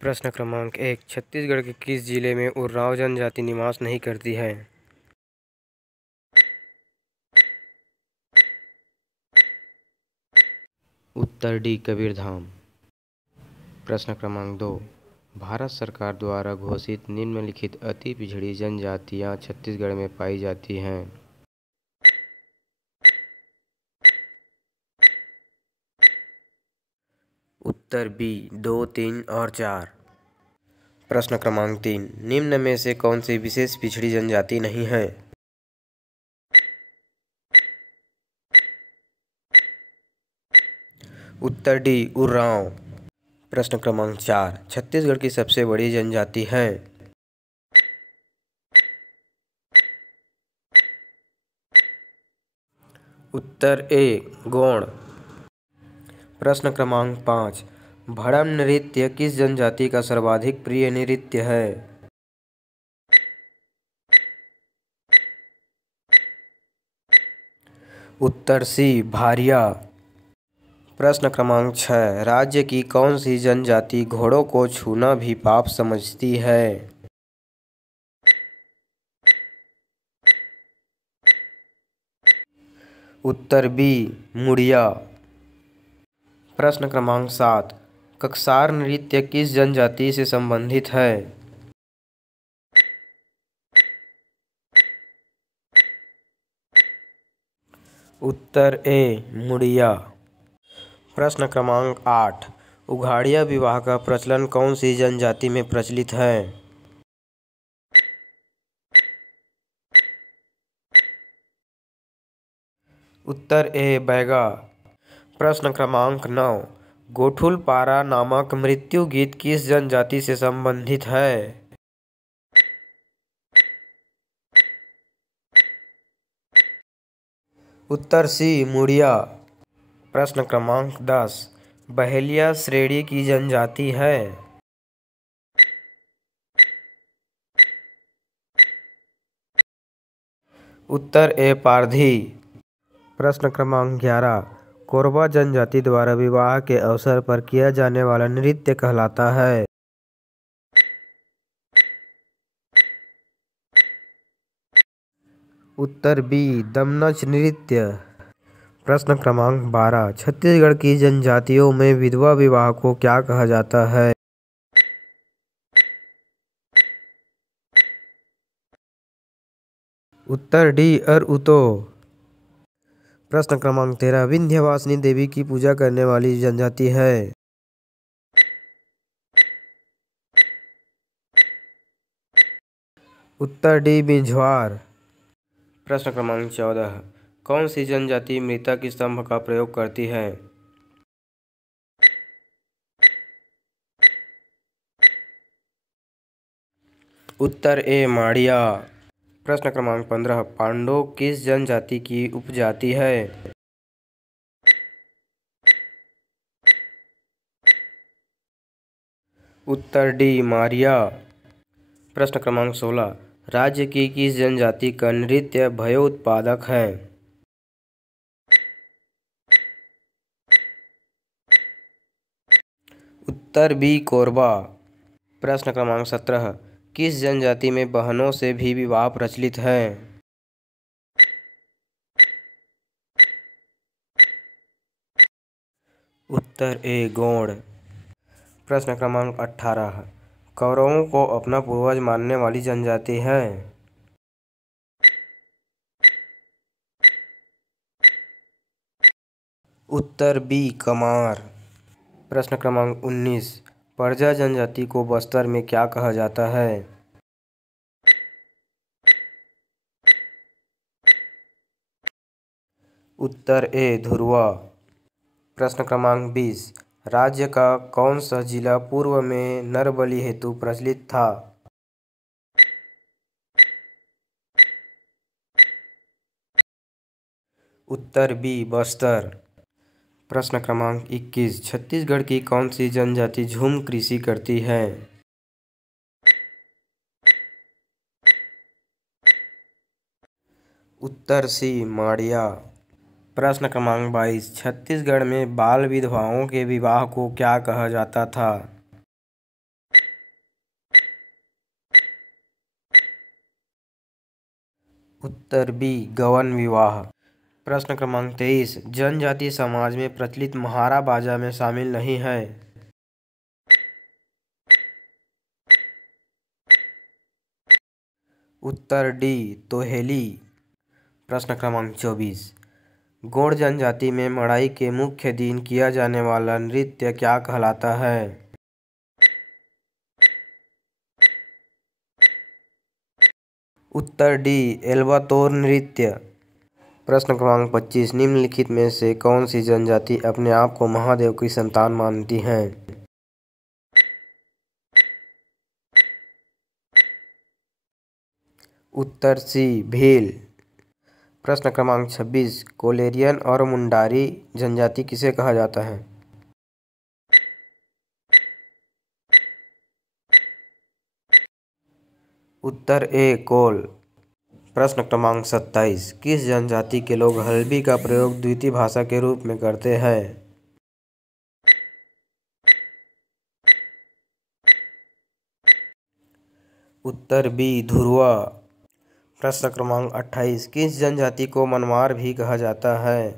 प्रश्न क्रमांक 1। छत्तीसगढ़ के किस जिले में उरांव जनजाति निवास नहीं करती है? उत्तर डी कबीरधाम। प्रश्न क्रमांक 2। भारत सरकार द्वारा घोषित निम्नलिखित अति पिछड़ी जनजातियां छत्तीसगढ़ में पाई जाती हैं। उत्तर बी 2, 3 और 4। प्रश्न क्रमांक 3। निम्न में से कौन सी विशेष पिछड़ी जनजाति नहीं है? उत्तर डी उरांव। प्रश्न क्रमांक 4। छत्तीसगढ़ की सबसे बड़ी जनजाति है? उत्तर ए गोंड। प्रश्न क्रमांक 5। भड़म नृत्य किस जनजाति का सर्वाधिक प्रिय नृत्य है? उत्तर सी भारिया। प्रश्न क्रमांक 6। राज्य की कौन सी जनजाति घोड़ों को छूना भी पाप समझती है? उत्तर बी मुड़िया। प्रश्न क्रमांक 7। ककसार नृत्य किस जनजाति से संबंधित है? उत्तर ए मुड़िया। प्रश्न क्रमांक 8। उघाड़िया विवाह का प्रचलन कौन सी जनजाति में प्रचलित है? उत्तर ए बैगा। प्रश्न क्रमांक 9। गोठुल पारा नामक मृत्यु गीत किस जनजाति से संबंधित है? उत्तर सी मुड़िया। प्रश्न क्रमांक 10। बहेलिया श्रेणी की जनजाति है? उत्तर ए पारधी। प्रश्न क्रमांक 11। कोरबा जनजाति द्वारा विवाह के अवसर पर किया जाने वाला नृत्य कहलाता है? उत्तर बी दमनच नृत्य। प्रश्न क्रमांक 12। छत्तीसगढ़ की जनजातियों में विधवा विवाह को क्या कहा जाता है? उत्तर डी अरउतो। प्रश्न क्रमांक 13। विंध्यवासिनी देवी की पूजा करने वाली जनजाति है? उत्तर डी बिंझवार। प्रश्न क्रमांक 14। कौन सी जनजाति मृतक स्तंभ का प्रयोग करती है? उत्तर ए माड़िया। प्रश्न क्रमांक 15। पांडो किस जनजाति की उपजाति है? उत्तर डी मारिया। प्रश्न क्रमांक 16। राज्य की किस जनजाति का नृत्य भयोत्पादक है? उत्तर बी कोरबा। प्रश्न क्रमांक 17। किस जनजाति में बहनों से भी विवाह प्रचलित है? उत्तर ए गोंड। प्रश्न क्रमांक 18। कौरवों को अपना पूर्वज मानने वाली जनजाति है? उत्तर बी कमार। प्रश्न क्रमांक 19। परजा जनजाति को बस्तर में क्या कहा जाता है? उत्तर ए धुरवा। प्रश्न क्रमांक 20। राज्य का कौन सा जिला पूर्व में नरबलि हेतु प्रचलित था? उत्तर बी बस्तर। प्रश्न क्रमांक 21। छत्तीसगढ़ की कौन सी जनजाति झूम कृषि करती है? उत्तर सी माड़िया। प्रश्न क्रमांक 22। छत्तीसगढ़ में बाल विधवाओं के विवाह को क्या कहा जाता था? उत्तर बी गौन विवाह। प्रश्न क्रमांक 23 जनजातीय समाज में प्रचलित म्हारा बाजा में शामिल नहीं है। उत्तर डी तोहेली। प्रश्न क्रमांक 24 गोंड जनजाति में मड़ाई के मुख्य दिन किया जाने वाला नृत्य क्या कहलाता है। उत्तर डी एल्बातोर नृत्य। प्रश्न क्रमांक 25 निम्नलिखित में से कौन सी जनजाति अपने आप को महादेव की संतान मानती है। उत्तर सी भील। प्रश्न क्रमांक 26 कोलेरियन और मुंडारी जनजाति किसे कहा जाता है। उत्तर ए कोल। प्रश्न क्रमांक 27 किस जनजाति के लोग हल्बी का प्रयोग द्वितीय भाषा के रूप में करते हैं। उत्तर बी धुरवा। प्रश्न क्रमांक 28 किस जनजाति को मनवार भी कहा जाता है।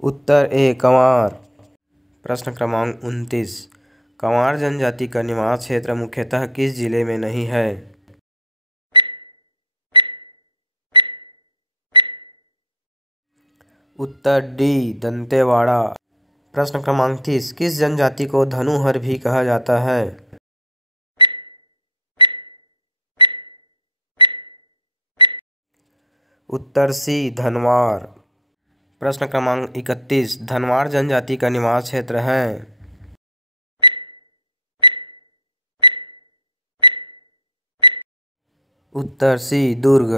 उत्तर ए कंवार। प्रश्न क्रमांक 29 कंवार जनजाति का निवास क्षेत्र मुख्यतः किस जिले में नहीं है। उत्तर डी दंतेवाड़ा। प्रश्न क्रमांक 30 किस जनजाति को धनुहर भी कहा जाता है। उत्तर सी धनवार। प्रश्न क्रमांक 31 धनवार जनजाति का निवास क्षेत्र है। उत्तर सी दुर्ग।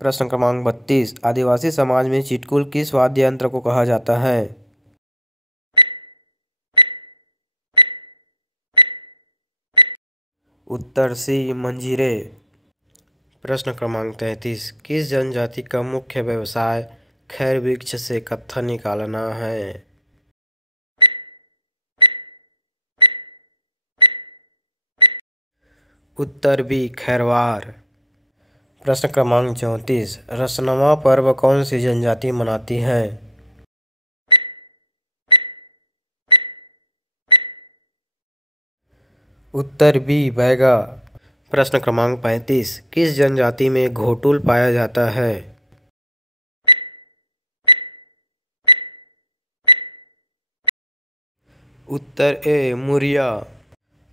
प्रश्न क्रमांक 32 आदिवासी समाज में चिटकुल किस वाद्य यंत्र को कहा जाता है। उत्तर सी मंजीरे। प्रश्न क्रमांक 33 किस जनजाति का मुख्य व्यवसाय खैर वृक्ष से कत्था निकालना है। उत्तर बी खैरवार। प्रश्न क्रमांक 34 रसनवा पर्व कौन सी जनजाति मनाती है। उत्तर बी बैगा। प्रश्न क्रमांक 35 किस जनजाति में घोटुल पाया जाता है। उत्तर ए मुरिया।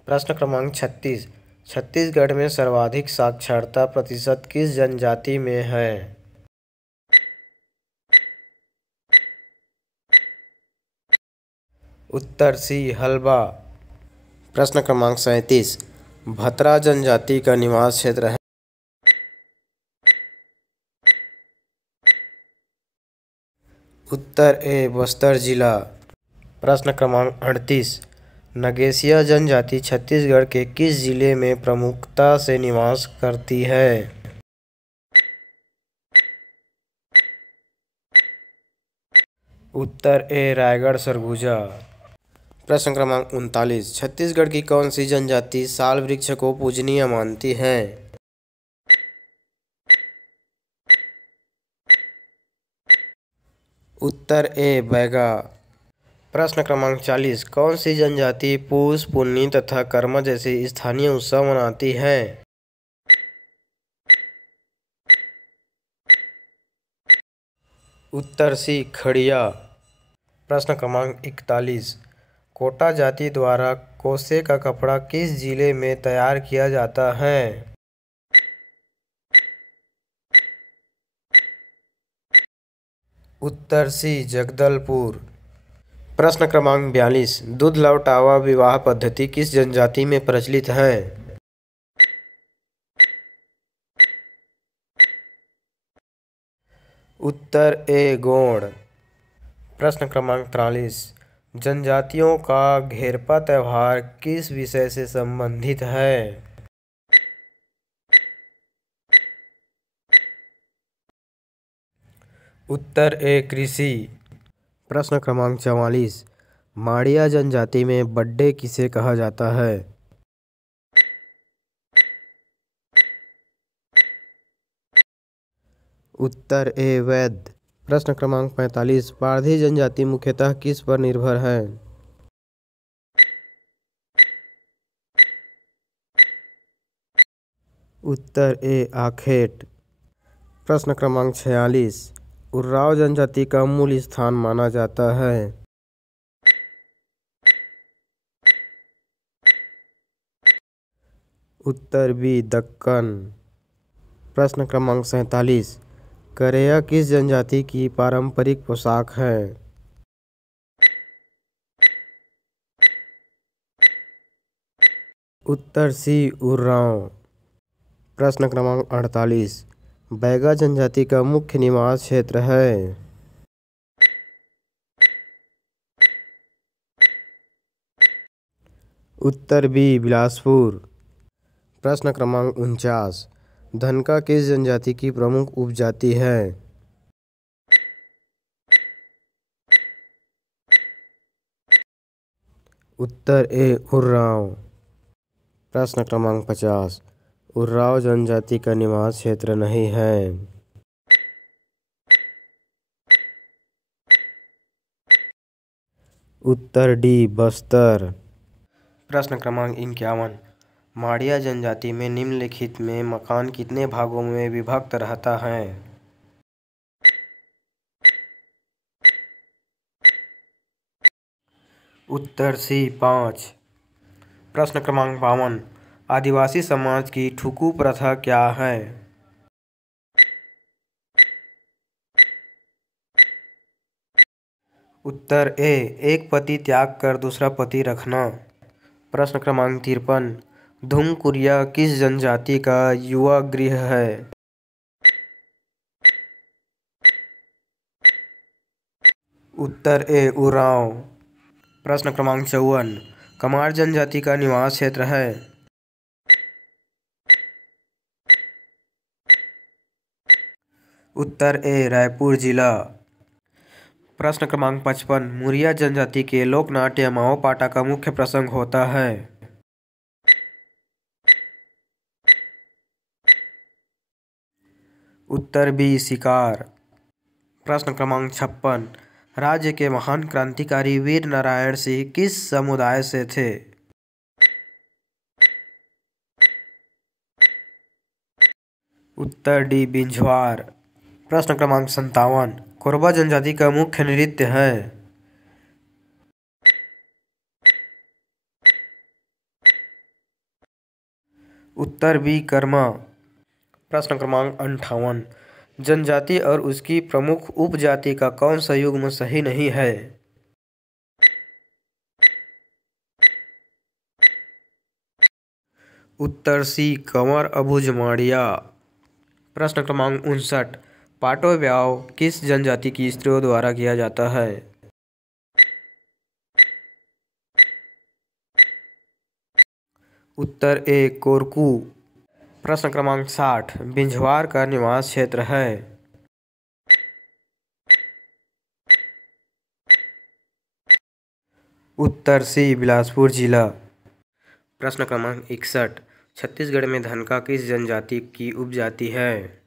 प्रश्न क्रमांक 36 छत्तीसगढ़ में सर्वाधिक साक्षरता प्रतिशत किस जनजाति में है। उत्तर सी हल्बा। प्रश्न क्रमांक 37 भतरा जनजाति का निवास क्षेत्र है। उत्तर ए बस्तर जिला। प्रश्न क्रमांक 38 नगेशिया जनजाति छत्तीसगढ़ के किस जिले में प्रमुखता से निवास करती है। उत्तर ए रायगढ़ सरगुजा। प्रश्न क्रमांक 39 छत्तीसगढ़ की कौन सी जनजाति साल वृक्ष को पूजनीय मानती है। उत्तर ए बैगा। प्रश्न क्रमांक 40 कौन सी जनजाति पूस पुन्नी तथा कर्मा जैसे स्थानीय उत्सव मनाती है। उत्तर सी खड़िया। प्रश्न क्रमांक 41 कोटा जाति द्वारा कोसे का कपड़ा किस जिले में तैयार किया जाता है। उत्तर सी जगदलपुर। प्रश्न क्रमांक 42 दूध लौटावा विवाह पद्धति किस जनजाति में प्रचलित है। उत्तर ए गोंड। प्रश्न क्रमांक 43 जनजातियों का घेरपा त्योहार किस विषय से संबंधित है। उत्तर ए कृषि। प्रश्न क्रमांक 44 माड़िया जनजाति में बड्डे किसे कहा जाता है? उत्तर ए वैद्य। प्रश्न क्रमांक 45, पारधी जनजाति मुख्यतः किस पर निर्भर है? उत्तर ए आखेट। प्रश्न क्रमांक 46, उर्राव जनजाति का मूल स्थान माना जाता है? उत्तर बी दक्कन। प्रश्न क्रमांक 47, करेया किस जनजाति की पारंपरिक पोशाक है? उत्तर सी उर्राव। प्रश्न क्रमांक 48, बैगा जनजाति का मुख्य निवास क्षेत्र है? उत्तर बी बिलासपुर। प्रश्न क्रमांक 49, धनका किस जनजाति की प्रमुख उपजाति है? उत्तर ए उर्राव। प्रश्न क्रमांक 50, उर्राव जनजाति का निवास क्षेत्र नहीं है? उत्तर डी बस्तर। प्रश्न क्रमांक 51, माड़िया जनजाति में निम्नलिखित में मकान कितने भागों में विभक्त रहता है? उत्तर सी 5। प्रश्न क्रमांक 52, आदिवासी समाज की ठुकू प्रथा क्या है? उत्तर ए एक पति त्याग कर दूसरा पति रखना। प्रश्न क्रमांक 53, धुमकुरिया किस जनजाति का युवा गृह है? उत्तर ए उरांव। प्रश्न क्रमांक 54, कमार जनजाति का निवास क्षेत्र है? उत्तर ए रायपुर जिला। प्रश्न क्रमांक 55, मुरिया जनजाति के लोकनाट्य माओ पाटा का मुख्य प्रसंग होता है? उत्तर बी शिकार। प्रश्न क्रमांक 56, राज्य के महान क्रांतिकारी वीर नारायण सिंह किस समुदाय से थे? उत्तर डी बिंझवार। प्रश्न क्रमांक 57, कोरबा जनजाति का मुख्य नृत्य है? उत्तर बी कर्मा। प्रश्न क्रमांक 58, जनजाति और उसकी प्रमुख उपजाति का कौन सा युग्म सही नहीं है? उत्तर सी कंवर अबुझ माड़िया। प्रश्न क्रमांक 59, पाटो ब्याह किस जनजाति की स्त्रियों द्वारा किया जाता है? उत्तर ए कोरकू। प्रश्न क्रमांक 60, बिंझवार का निवास क्षेत्र है? उत्तर सी बिलासपुर जिला। प्रश्न क्रमांक 61, छत्तीसगढ़ में धनका किस जनजाति की उपजाति है?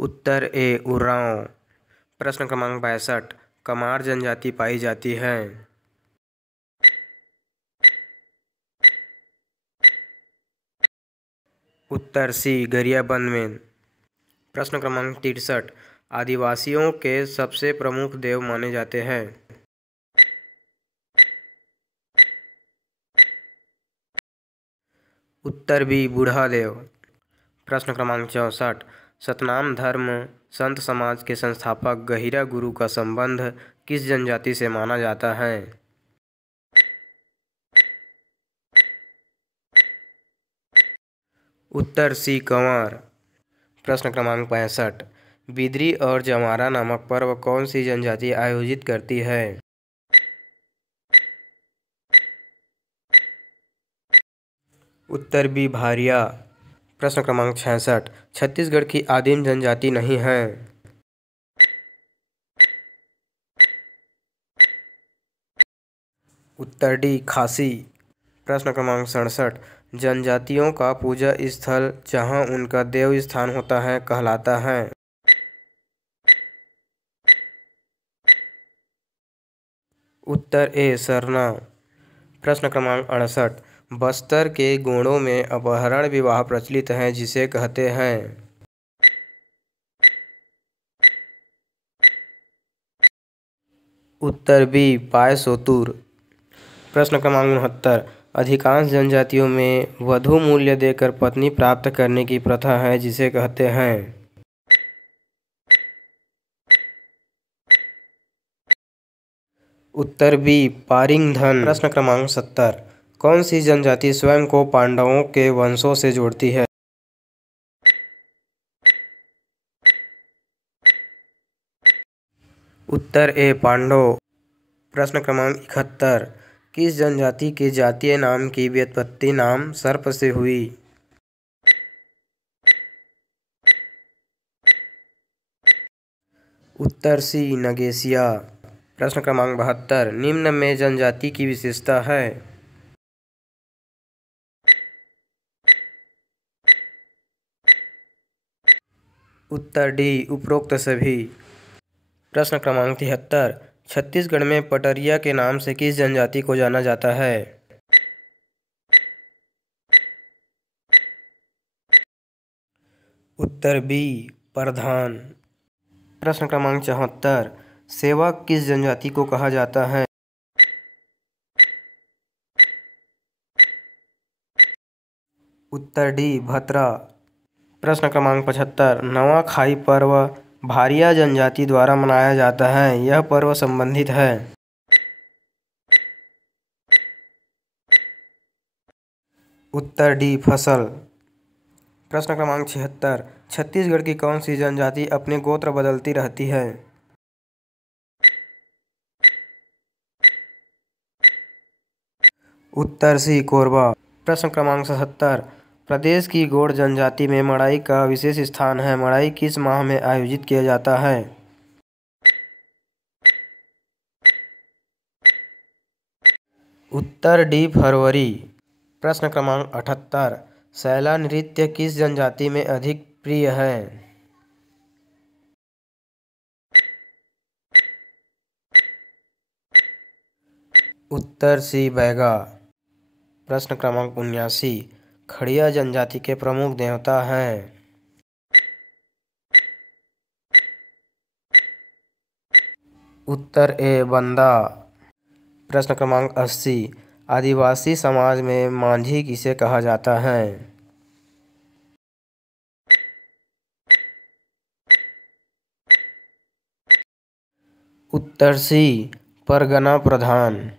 उत्तर ए उरांव। प्रश्न क्रमांक 62, कमार जनजाति पाई जाती है? उत्तर सी गरियाबंद में। प्रश्न क्रमांक 63, आदिवासियों के सबसे प्रमुख देव माने जाते हैं? उत्तर बी बूढ़ा देव। प्रश्न क्रमांक 64, सतनाम धर्म संत समाज के संस्थापक गहिरा गुरु का संबंध किस जनजाति से माना जाता है? उत्तर सी कंवर। प्रश्न क्रमांक 65, बिदरी और जमारा नामक पर्व कौन सी जनजाति आयोजित करती है? उत्तर बी भारिया। प्रश्न क्रमांक 66, छत्तीसगढ़ की आदिम जनजाति नहीं है? उत्तर डी खासी। प्रश्न क्रमांक 67, जनजातियों का पूजा स्थल जहाँ उनका देव स्थान होता है कहलाता है? उत्तर ए सरना। प्रश्न क्रमांक 68, बस्तर के गोंडों में अपहरण विवाह प्रचलित है जिसे कहते हैं? उत्तर बी पायसोतुर। प्रश्न क्रमांक 69, अधिकांश जनजातियों में वधू मूल्य देकर पत्नी प्राप्त करने की प्रथा है जिसे कहते हैं? उत्तर बी पारिंग धन। प्रश्न क्रमांक 70, कौन सी जनजाति स्वयं को पांडवों के वंशों से जोड़ती है? उत्तर ए पांडव। प्रश्न क्रमांक 71, किस जनजाति के जातीय नाम की व्युत्पत्ति नाम सर्प से हुई? उत्तर सी नगेशिया। प्रश्न क्रमांक 72, निम्न में जनजाति की विशेषता है? उत्तर डी उपरोक्त सभी। प्रश्न क्रमांक 73, छत्तीसगढ़ में पटरिया के नाम से किस जनजाति को जाना जाता है? उत्तर बी प्रधान। प्रश्न क्रमांक 74, सेवक किस जनजाति को कहा जाता है? उत्तर डी भतरा। प्रश्न क्रमांक 75, नवाखाई पर्व भारिया जनजाति द्वारा मनाया जाता है, यह पर्व संबंधित है? उत्तर डी फसल। प्रश्न क्रमांक 76, छत्तीसगढ़ की कौन सी जनजाति अपने गोत्र बदलती रहती है? उत्तर सी कोरबा। प्रश्न क्रमांक 77, प्रदेश की गोंड जनजाति में मड़ाई का विशेष स्थान है, मड़ाई किस माह में आयोजित किया जाता है? उत्तर डी फरवरी। प्रश्न क्रमांक 78, सैला नृत्य किस जनजाति में अधिक प्रिय है? उत्तर सी बैगा। प्रश्न क्रमांक 79, खड़िया जनजाति के प्रमुख देवता हैं? उत्तर ए बंदा। प्रश्न क्रमांक 80, आदिवासी समाज में मांझी किसे कहा जाता है? उत्तर सी परगना प्रधान।